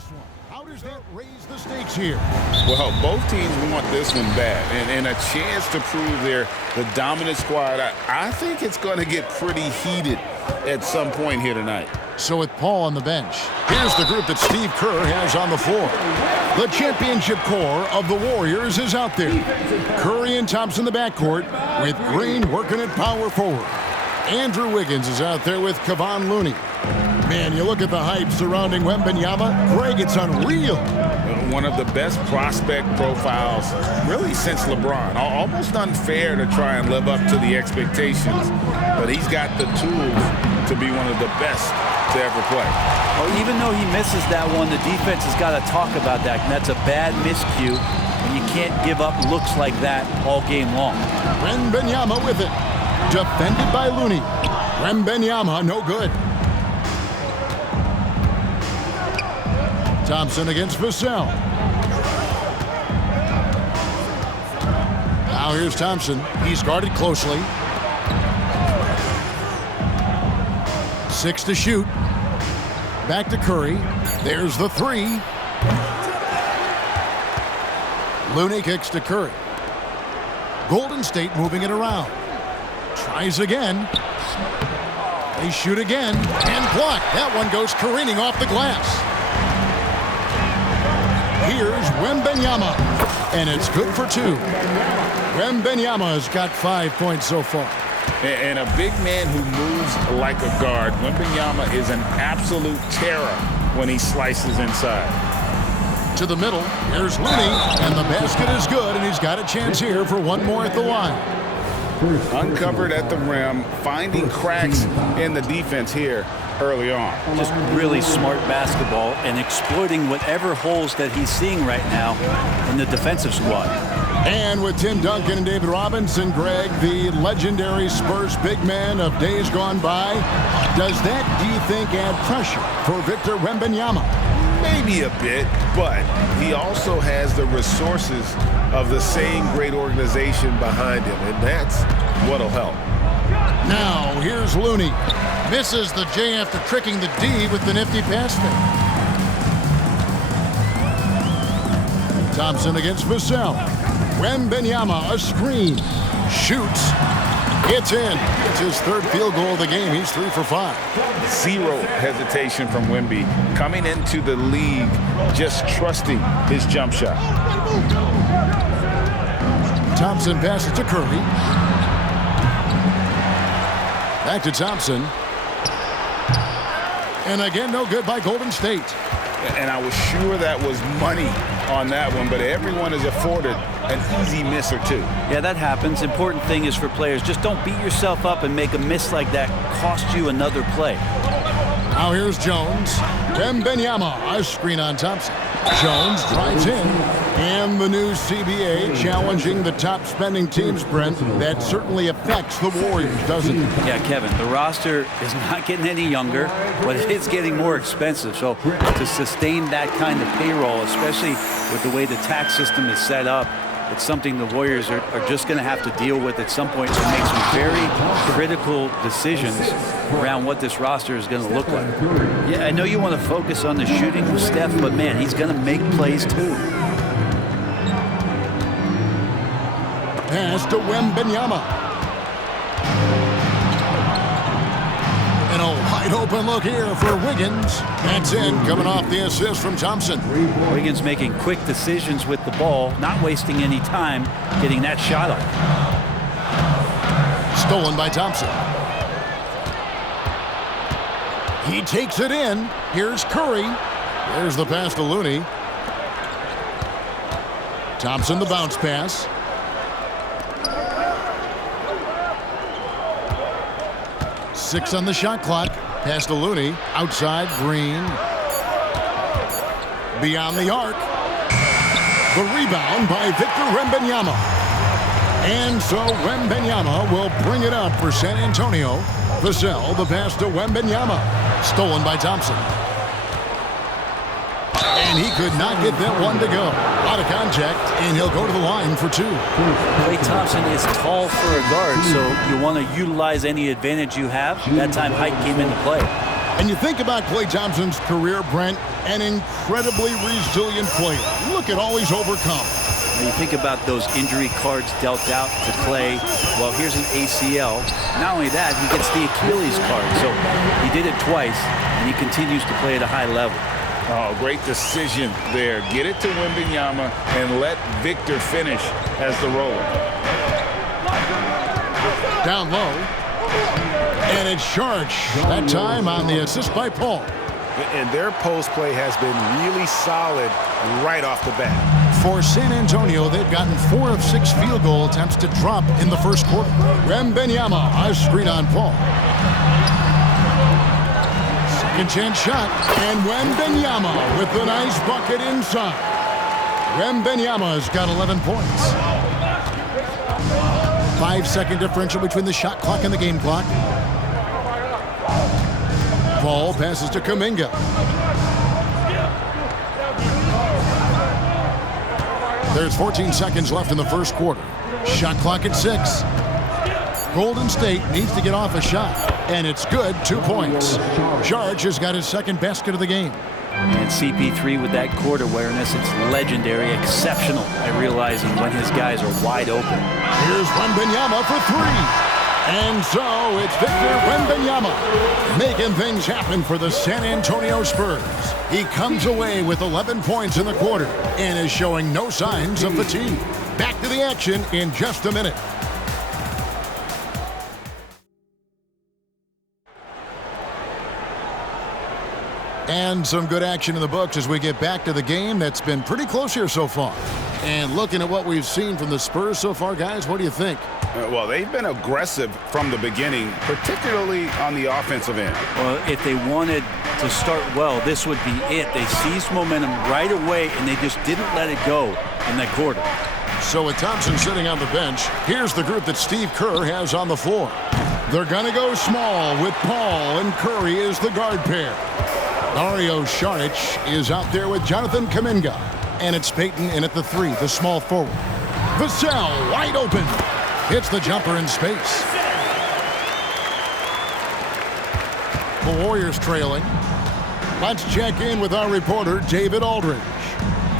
this one. How does that raise the stakes here? Well, both teams want this one bad and a chance to prove they're the dominant squad. I think it's going to get pretty heated at some point here tonight. So with Paul on the bench, here's the group that Steve Kerr has on the floor. The championship core of the Warriors is out there. Curry and Thompson in the backcourt with Green working at power forward. Andrew Wiggins is out there with Kevon Looney. Man, you look at the hype surrounding Wembanyama. Greg, it's unreal. One of the best prospect profiles really since LeBron. Almost unfair to try and live up to the expectations, but he's got the tools to be one of the best to ever play. Well, even though he misses that one, the defense has got to talk about that, and that's a bad miscue, and you can't give up looks like that all game long. Wembanyama with it. Defended by Looney. Wembanyama, no good. Thompson against Vassell. Now here's Thompson. He's guarded closely. 6 to shoot. Back to Curry. There's the 3. Looney kicks to Curry. Golden State moving it around. Tries again. They shoot again. And blocked. That one goes careening off the glass. Here's Wembanyama. And it's good for 2. Wembanyama has got 5 points so far. And a big man who moves like a guard. Wembanyama is an absolute terror when he slices inside. To the middle. Here's Looney. And the basket is good. And he's got a chance here for one more at the line. Uncovered at the rim, finding cracks in the defense here early on. Just really smart basketball and exploiting whatever holes that he's seeing right now in the defensive squad. And with Tim Duncan and David Robinson, Greg, the legendary Spurs big man of days gone by, does that, do you think, add pressure for Victor Wembanyama? Maybe a bit, but he also has the resources of the same great organization behind him, and that's what'll help. Now, here's Looney. Misses the J after tricking the D with the nifty pass fake. Thompson against Vassell. Wembanyama, a screen. Shoots. It's in. It's his 3rd field goal of the game. He's 3 for 5. Zero hesitation from Wemby. Coming into the league, just trusting his jump shot. Thompson passes to Curry. Back to Thompson. And again, no good by Golden State. And I was sure that was money on that one, but everyone is afforded an easy miss or 2. Yeah, that happens. Important thing is for players, just don't beat yourself up and make a miss like that cost you another play. Now here's Jones. Wembanyama, a screen on Thompson. Jones drives in. And the new CBA challenging the top spending teams, Brent. That certainly affects the Warriors, doesn't it? Yeah, Kevin, the roster is not getting any younger, but it's getting more expensive. So to sustain that kind of payroll, especially with the way the tax system is set up, it's something the Warriors are just going to have to deal with at some point to make some very critical decisions around what this roster is going to look like. Yeah, I know you want to focus on the shooting with Steph, but man, he's going to make plays too. Pass to Wembanyama. And a wide open look here for Wiggins. That's in, coming off the assist from Thompson. Wiggins making quick decisions with the ball, not wasting any time getting that shot off. Stolen by Thompson. He takes it in. Here's Curry. There's the pass to Looney. Thompson, the bounce pass. Six on the shot clock. Pass to Looney. Outside, Green. Beyond the arc. The rebound by Victor Wembanyama. And so Wembanyama will bring it up for San Antonio. Vassell, the pass to Wembanyama. Stolen by Thompson. And he could not get that one to go. Out of contact, and he'll go to the line for 2. Klay Thompson is tall for a guard, so you want to utilize any advantage you have. That time height came into play. And you think about Klay Thompson's career, Brent, An incredibly resilient player. Look at all he's overcome. When you think about those injury cards dealt out to Clay, well, here's an ACL. Not only that, he gets the Achilles card. So he did it twice, and he continues to play at a high level. Oh, great decision there. Get it to Wembanyama and let Victor finish as the roller. Down low. And it's Sharch. That time on the assist by Paul. And their post play has been really solid right off the bat. For San Antonio, they've gotten 4 of 6 field goal attempts to drop in the first quarter. Wembanyama, a screen on Paul. Second chance shot. And Wembanyama with the nice bucket inside. Wembanyama's got 11 points. 5-second differential between the shot clock and the game clock. Paul passes to Kuminga. There's 14 seconds left in the first quarter. Shot clock at 6. Golden State needs to get off a shot, and it's good. 2 points. Sharch has got his second basket of the game. And CP3 with that court awareness, it's legendary, exceptional at realizing when his guys are wide open. Here's Wembanyama for 3. And so it's Victor Wembanyama making things happen for the San Antonio Spurs. He comes away with 11 points in the quarter and is showing no signs of fatigue. Back to the action in just a minute. And some good action in the books as we get back to the game that's been pretty close here so far. And looking at what we've seen from the Spurs so far, guys, what do you think? Well, they've been aggressive from the beginning, particularly on the offensive end. Well, if they wanted to start well, this would be it. They seized momentum right away, and they just didn't let it go in that quarter. So with Thompson sitting on the bench, here's the group that Steve Kerr has on the floor. They're going to go small with Paul and Curry as the guard pair. Dario Saric is out there with Jonathan Kuminga. And it's Payton in at the 3, the small forward. Vassell wide open. Hits the jumper in space. The Warriors trailing. Let's check in with our reporter, David Aldridge.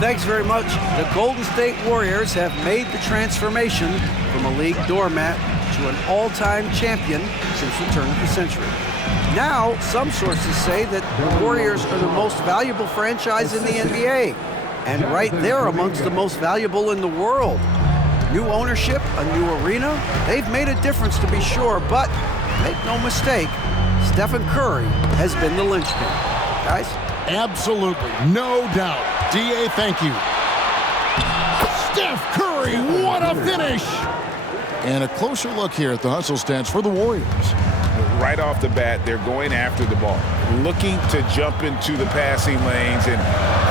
Thanks very much. The Golden State Warriors have made the transformation from a league doormat to an all-time champion since the turn of the century. Now, some sources say that the Warriors are the most valuable franchise in the NBA, and right there amongst the most valuable in the world. New ownership, a new arena, they've made a difference to be sure, but make no mistake, Stephen Curry has been the linchpin. Guys? Absolutely, no doubt. D.A., thank you. Steph Curry, what a finish! And a closer look here at the hustle stats for the Warriors. Right off the bat, they're going after the ball, looking to jump into the passing lanes and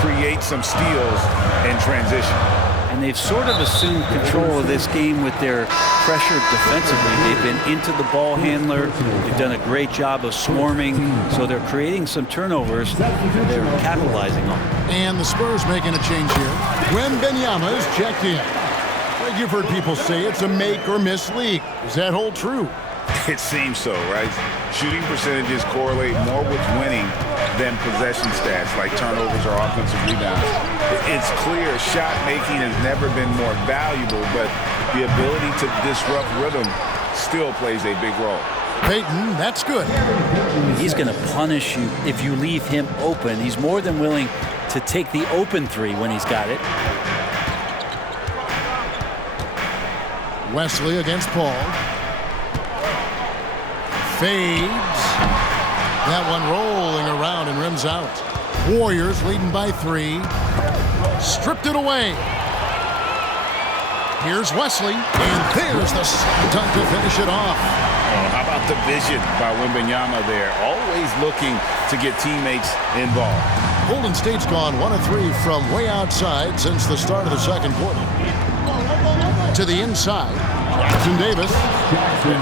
create some steals in transition. And they've sort of assumed control of this game with their pressure defensively. They've been into the ball handler. They've done a great job of swarming. So they're creating some turnovers that they're capitalizing on. And the Spurs making a change here. Wembanyama is checked in. Well, you've heard people say it's a make or miss league. Does that hold true? It seems so, right? Shooting percentages correlate more with winning than possession stats like turnovers or offensive rebounds. It's clear shot making has never been more valuable, but the ability to disrupt rhythm still plays a big role. Payton, that's good. He's going to punish you if you leave him open. He's more than willing to take the open 3 when he's got it. Wesley against Paul. Fades. That one rolling around and rims out. Warriors leading by 3. Stripped it away. Here's Wesley, and there's the slam dunk to finish it off. Oh, how about the vision by Wembanyama there? Always looking to get teammates involved. Golden State's gone 1 of 3 from way outside since the start of the second quarter. To the inside, Jackson Davis.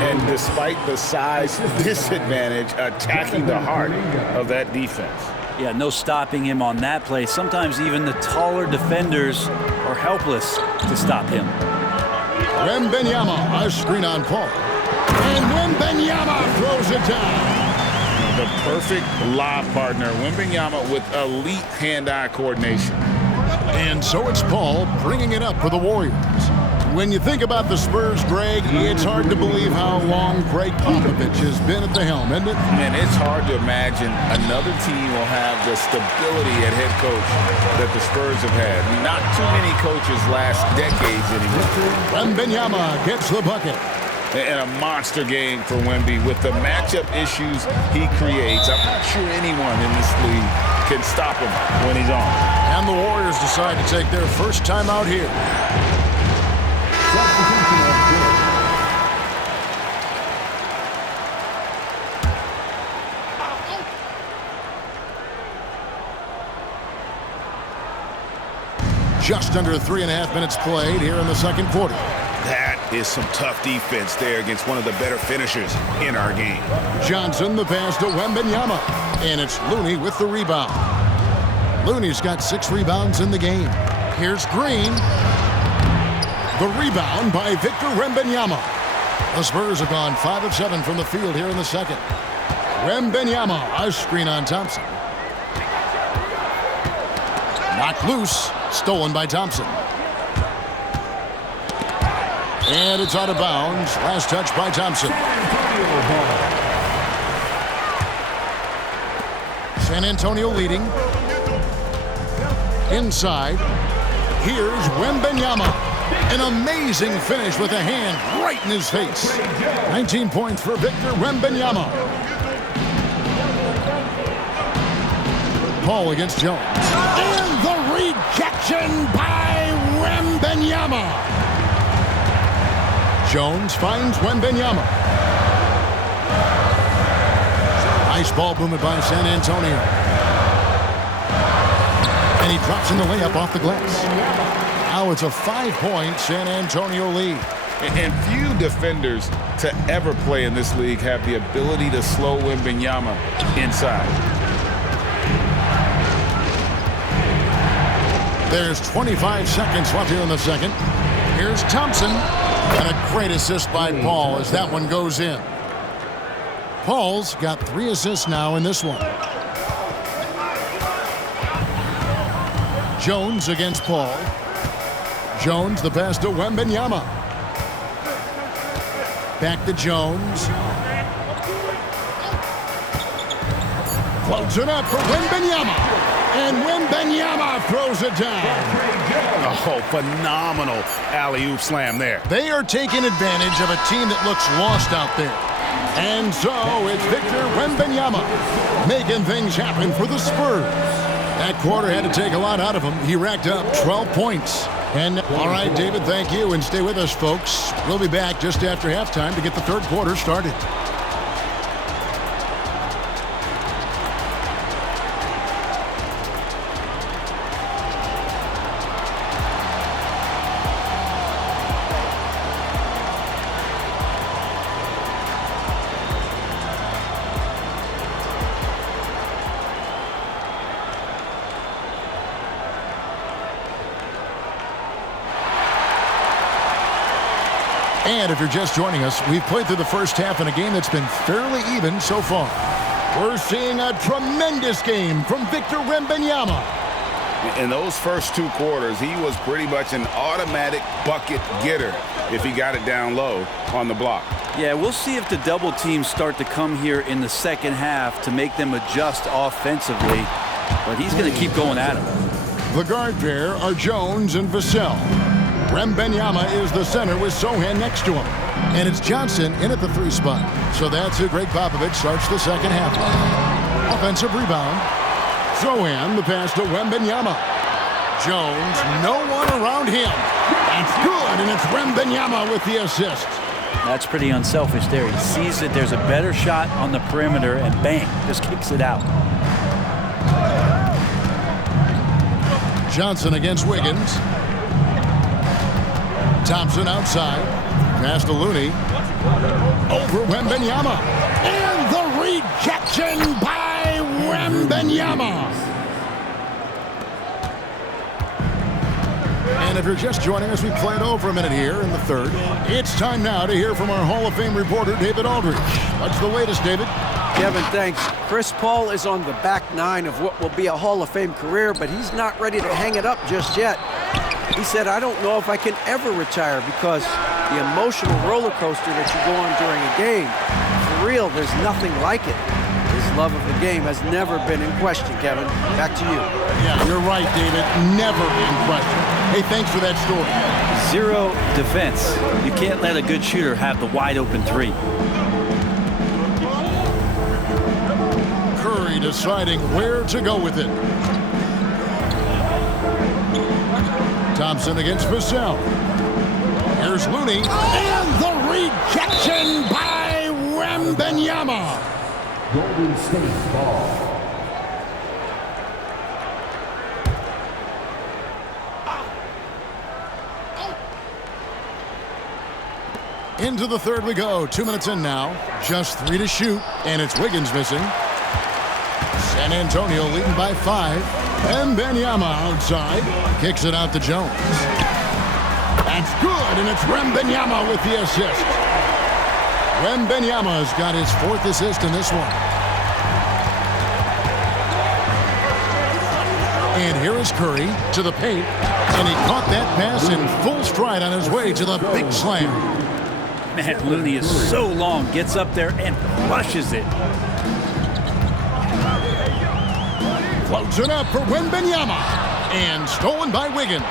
And despite the size disadvantage, attacking the heart of that defense. Yeah, no stopping him on that play. Sometimes even the taller defenders are helpless to stop him. Wembanyama, a screen on Paul. And Wembanyama throws it down. The perfect lob partner. Wembanyama with elite hand-eye coordination. And so it's Paul bringing it up for the Warriors. When you think about the Spurs, Greg, it's hard to believe how long Greg Popovich has been at the helm, isn't it? Man, it's hard to imagine another team will have the stability at head coach that the Spurs have had. Not too many coaches last decades anymore. Wembanyama gets the bucket. And a monster game for Wemby with the matchup issues he creates. I'm not sure anyone in this league can stop him when he's on. And the Warriors decide to take their first time out here. Just under 3.5 minutes played here in the second quarter. That is some tough defense there against one of the better finishers in our game. Johnson, the pass to Wembanyama. And it's Looney with the rebound. Looney's got 6 rebounds in the game. Here's Green. The rebound by Victor Wembanyama. The Spurs have gone 5 of 7 from the field here in the second. Wembanyama, a screen on Thompson. Knocked loose. Stolen by Thompson. And it's out of bounds. Last touch by Thompson. San Antonio leading. Inside. Here's Wembanyama. An amazing finish with a hand right in his face. 19 points for Victor Wembanyama. Paul against Jones. And the rejection by Wembanyama. Jones finds Wembanyama. Nice ball movement by San Antonio. And he drops in the layup off the glass. Now it's a 5-point San Antonio lead. And few defenders to ever play in this league have the ability to slow Wembanyama inside. There's 25 seconds left here in the second. Here's Thompson. And a great assist by Paul as that one goes in. Paul's got 3 assists now in this one. Jones against Paul. Jones, the pass to Wembanyama. Back to Jones. Floats it up for Wembanyama. And Wembanyama throws it down. Oh, phenomenal alley-oop slam there. They are taking advantage of a team that looks lost out there. And so it's Victor Wembanyama making things happen for the Spurs. That quarter had to take a lot out of him. He racked up 12 points. And all right, David, thank you. And stay with us, folks. We'll be back just after halftime to get the third quarter started. And if you're just joining us, we've played through the first half in a game that's been fairly even so far. We're seeing a tremendous game from Victor Wembanyama. In those first 2 quarters, he was pretty much an automatic bucket getter if he got it down low on the block. Yeah, we'll see if the double teams start to come here in the second half to make them adjust offensively. But he's going to keep going at him. The guard pair are Jones and Vassell. Wembanyama is the center with Sohan next to him. And it's Johnson in at the 3 spot. So that's who Greg Popovich starts the second half. Offensive rebound. Sohan, the pass to Wembanyama. Jones, no one around him. That's good, and it's Wembanyama with the assist. That's pretty unselfish there. He sees that there's a better shot on the perimeter, and bang, just kicks it out. Johnson against Wiggins. Thompson outside. Pass to Looney. Over Wembanyama. And the rejection by Wembanyama. And if you're just joining us, we played over a minute here in the third. It's time now to hear from our Hall of Fame reporter, David Aldridge. What's the latest, David? Kevin, thanks. Chris Paul is on the back nine of what will be a Hall of Fame career, but he's not ready to hang it up just yet. He said, I don't know if I can ever retire because the emotional roller coaster that you go on during a game, for real, there's nothing like it. His love of the game has never been in question, Kevin. Back to you. Yeah, you're right, David. Never in question. Hey, thanks for that story. Zero defense. You can't let a good shooter have the wide open three. Curry deciding where to go with it. Thompson against Vassell. Here's Looney. And the rejection by Wembanyama. Golden State ball. Into the third we go. 2 minutes in now. Just 3 to shoot. And it's Wiggins missing. San Antonio leading by 5. Wembanyama outside. Kicks it out to Jones. That's good, and it's Wembanyama with the assist. Wembanyama's got his 4th assist in this one. And here is Curry to the paint. And he caught that pass in full stride on his way to the big slam. Man, Looney is so long, gets up there and crushes it. Floats it up for Wembanyama. And stolen by Wiggins.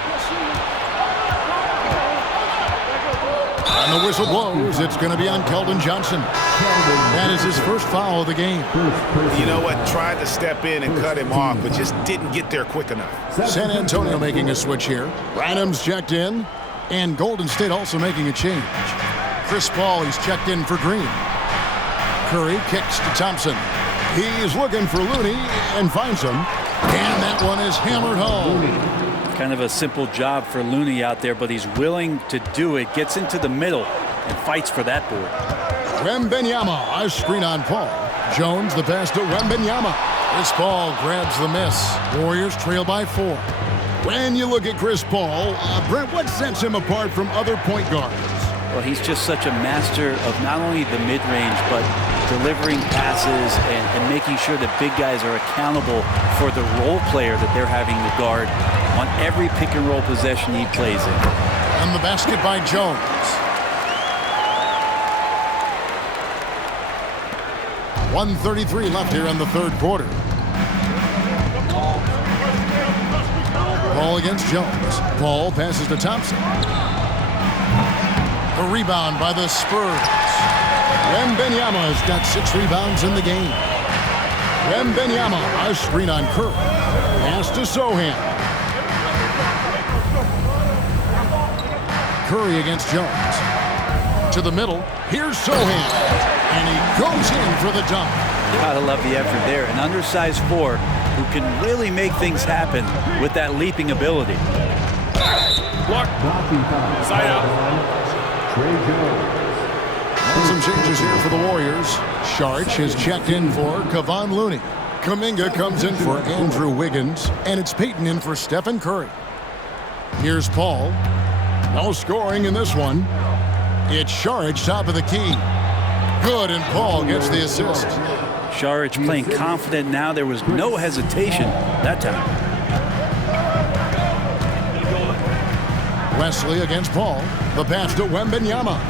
And the whistle blows. It's going to be on Keldon Johnson. That is his first foul of the game. You know what? Tried to step in and cut him off, but just didn't get there quick enough. San Antonio making a switch here. Branham's checked in. And Golden State also making a change. Chris Paul, he's checked in for Green. Curry kicks to Thompson. He's looking for Looney and finds him. And that one is hammered home. Kind of a simple job for Looney out there, but he's willing to do it. Gets into the middle and fights for that board. Wembanyama, a screen on Paul. Jones, the pass to Wembanyama. Chris Paul grabs the miss. Warriors trail by 4. When you look at Chris Paul, Brent, what sets him apart from other point guards? Well, he's just such a master of not only the mid-range, but delivering passes and making sure that big guys are accountable for the role player that they're having to guard on every pick-and-roll possession he plays in. And the basket by Jones. .133 left here in the third quarter. Ball against Jones. Paul passes to Thompson. The rebound by the Spurs. Wembanyama has got 6 rebounds in the game. Wembanyama, a screen on Curry. Pass to Sohan. Curry against Jones. To the middle. Here's Sohan. And he goes in for the dunk. Gotta love the effort there. An undersized 4 who can really make things happen with that leaping ability. Block. Side out. Some changes here for the Warriors. Sharch has checked in for Kevon Looney. Kuminga comes in for Andrew Wiggins. And it's Payton in for Stephen Curry. Here's Paul. No scoring in this one. It's Sharch top of the key. Good, and Paul gets the assist. Sharch playing confident now. There was no hesitation that time. Wesley against Paul. The pass to Wembanyama.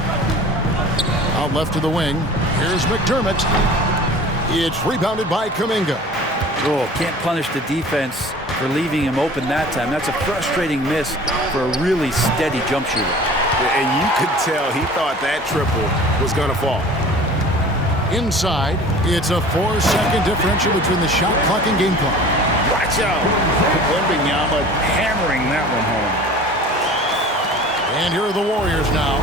Out left to the wing. Here's McDermott. It's rebounded by Kuminga. Oh, can't punish the defense for leaving him open that time. That's a frustrating miss for a really steady jump shooter. And you could tell he thought that triple was going to fall. Inside, it's a 4-second differential between the shot clock and game clock. Watch out. Wembanyama hammering that one home. And here are the Warriors now.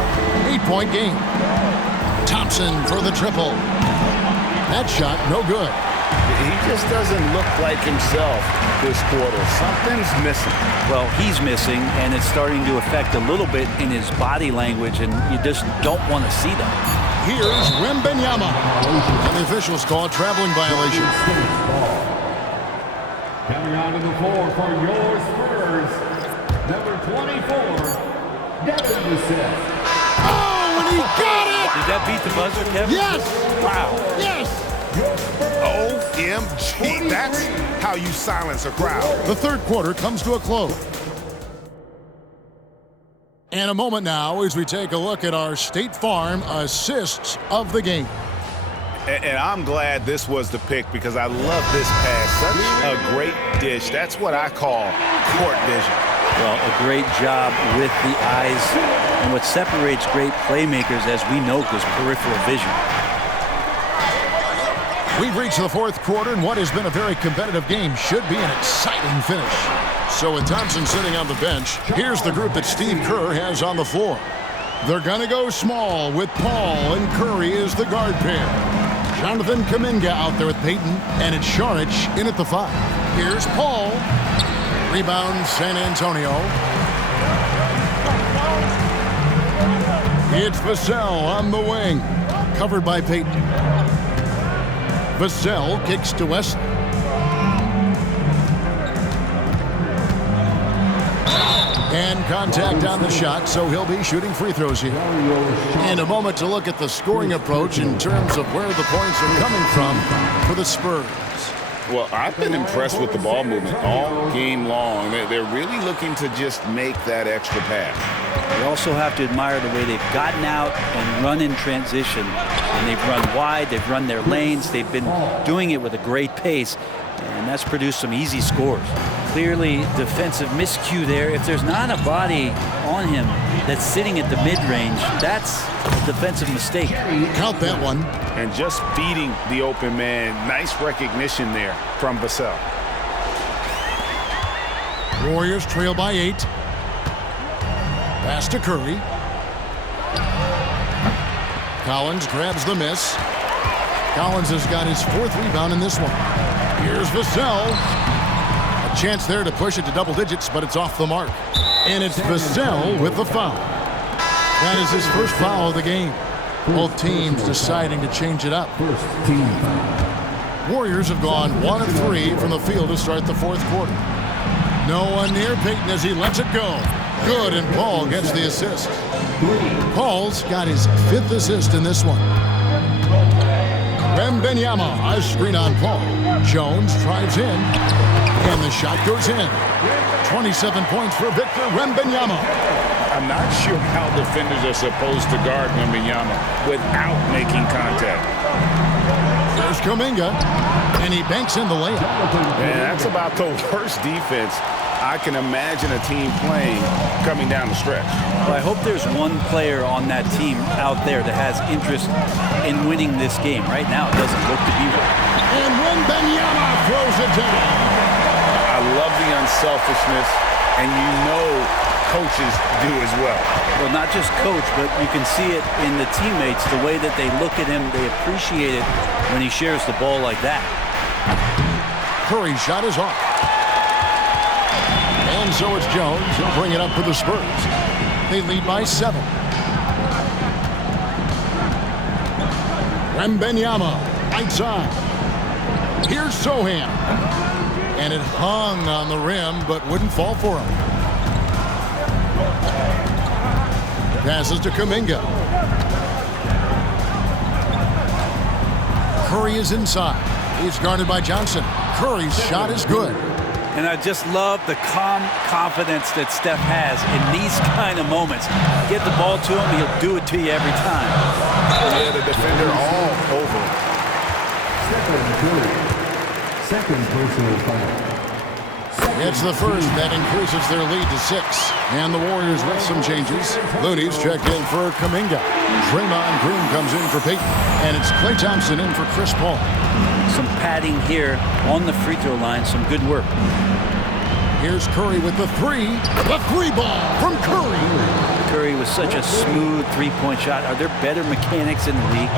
8-point game. Thompson for the triple. That shot, no good. He just doesn't look like himself this quarter. Something's missing. Well, he's missing, and it's starting to affect a little bit in his body language, and you just don't want to see that. Here's Wembanyama. And the officials call a traveling violation. Coming onto the floor for your Spurs, number 24, Devin Oh, and he got it! Did that beat the buzzer, Kevin? Yes! Wow. Yes! OMG, that's how you silence a crowd. The third quarter comes to a close. And a moment now as we take a look at our State Farm assists of the game. And I'm glad this was the pick because I love this pass. Such a great dish. That's what I call court vision. Well, a great job with the eyes. And what separates great playmakers, as we know, is peripheral vision. We've reached the fourth quarter, and what has been a very competitive game should be an exciting finish. So with Thompson sitting on the bench, here's the group that Steve Kerr has on the floor. They're going to go small with Paul and Curry as the guard pair. Jonathan Kuminga out there with Peyton, and it's Saric in at the 5. Here's Paul. Rebound San Antonio. It's Vassell on the wing. Covered by Peyton. Vassell kicks to Wesley. And contact on the shot, so he'll be shooting free throws here. And a moment to look at the scoring approach in terms of where the points are coming from for the Spurs. Well, I've been impressed with the ball movement all game long. They're really looking to just make that extra pass. You also have to admire the way they've gotten out and run in transition. And they've run wide, they've run their lanes, they've been doing it with a great pace, and that's produced some easy scores. Clearly defensive miscue there. If there's not a body on him that's sitting at the mid-range, that's a defensive mistake. Count that one. And just feeding the open man. Nice recognition there from Vassell. Warriors trail by 8. Pass to Curry. Collins grabs the miss. Collins has got his 4th rebound in this one. Here's Vassell. A chance there to push it to double digits, but it's off the mark. And it's Vassell with the foul. That is his first foul of the game. Both teams deciding to change it up. Warriors have gone 1 of 3 from the field to start the fourth quarter. No one near Peyton as he lets it go. Good, and Paul gets the assist. Paul's got his 5th assist in this one. Wembanyama, a screen on Paul. Jones drives in, and the shot goes in. 27 points for Victor Wembanyama. I'm not sure how defenders are supposed to guard Wembanyama without making contact. There's Kuminga, and he banks in the layup. Man, that's about the worst defense I can imagine a team playing coming down the stretch. Well, I hope there's one player on that team out there that has interest in winning this game. Right now, it doesn't look to be one. And Wembanyama throws it down. I love the unselfishness, and you know coaches do as well. Well, not just coach, but you can see it in the teammates, the way that they look at him. They appreciate it when he shares the ball like that. Curry's shot is off. And so it's Jones. He'll bring it up for the Spurs. They lead by 7. Wembanyama, right side. Here's Sohan. And it hung on the rim, but wouldn't fall for him. Passes to Kuminga. Curry is inside. He's guarded by Johnson. Curry's shot is good. And I just love the calm confidence that Steph has in these kind of moments. Get the ball to him, he'll do it to you every time. Yeah, the defender all over. Second personal foul. It's the first that increases their lead to 6. And the Warriors with some changes. Looney's checked in for Kuminga. Draymond Green comes in for Peyton. And it's Klay Thompson in for Chris Paul. Some padding here on the free throw line. Some good work. Here's Curry with the 3. The 3 ball from Curry. Curry with such a smooth three-point shot. Are there better mechanics in the league?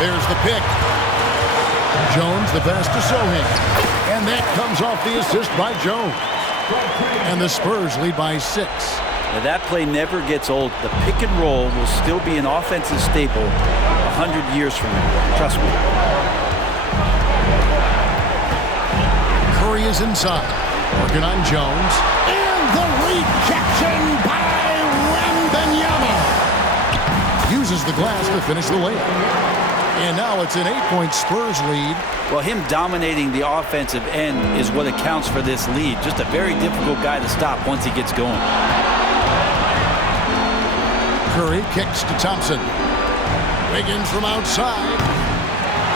There's the pick. Jones, the pass to Sohan. And that comes off the assist by Jones. And the Spurs lead by 6. Now that play never gets old. The pick and roll will still be an offensive staple 100 years from now. Trust me. Curry is inside. Working on Jones. And the rejection by Wembanyama. Uses uses the glass to finish the layup. And now it's an 8-point Spurs lead. Well, him dominating the offensive end is what accounts for this lead. Just a very difficult guy to stop once he gets going. Curry kicks to Thompson. Wiggins from outside.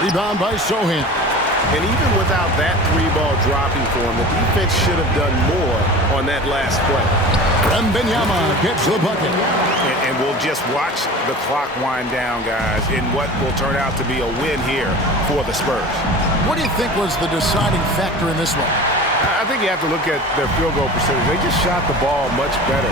Rebound by Sohan. And even without that three-ball dropping for him, the defense should have done more on that last play. Wembanyama gets the bucket. And we'll just watch the clock wind down, guys, in what will turn out to be a win here for the Spurs. What do you think was the deciding factor in this one? I think you have to look at their field goal percentage. They just shot the ball much better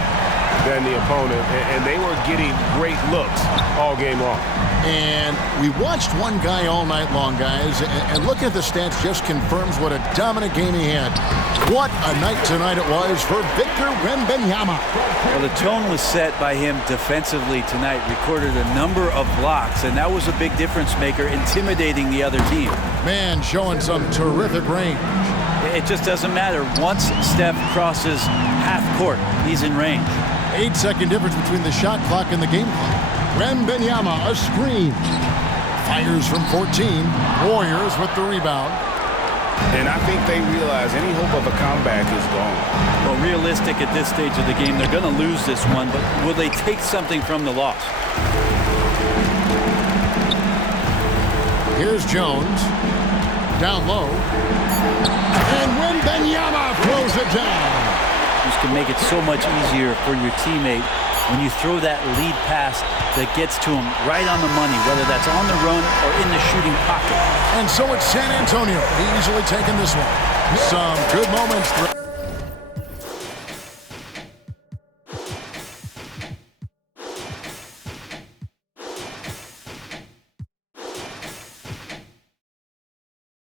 than the opponent, and they were getting great looks all game long. And we watched one guy all night long, guys, and looking at the stats just confirms what a dominant game he had. What a night tonight it was for Victor Wembanyama. Well, the tone was set by him defensively tonight. Recorded a number of blocks, and that was a big difference maker, intimidating the other team. Man, showing some terrific range. It just doesn't matter. Once Steph crosses half court, he's in range. 8-second difference between the shot clock and the game clock. Wembanyama, a screen. Fires from 14. Warriors with the rebound. And I think they realize any hope of a comeback is gone. Well, realistic at this stage of the game, they're going to lose this one, but will they take something from the loss? Here's Jones. Down low. And Wembanyama throws it down. This can make it so much easier for your teammate when you throw that lead pass that gets to him right on the money, whether that's on the run or in the shooting pocket. And so it's San Antonio easily taking this one. Some good moments.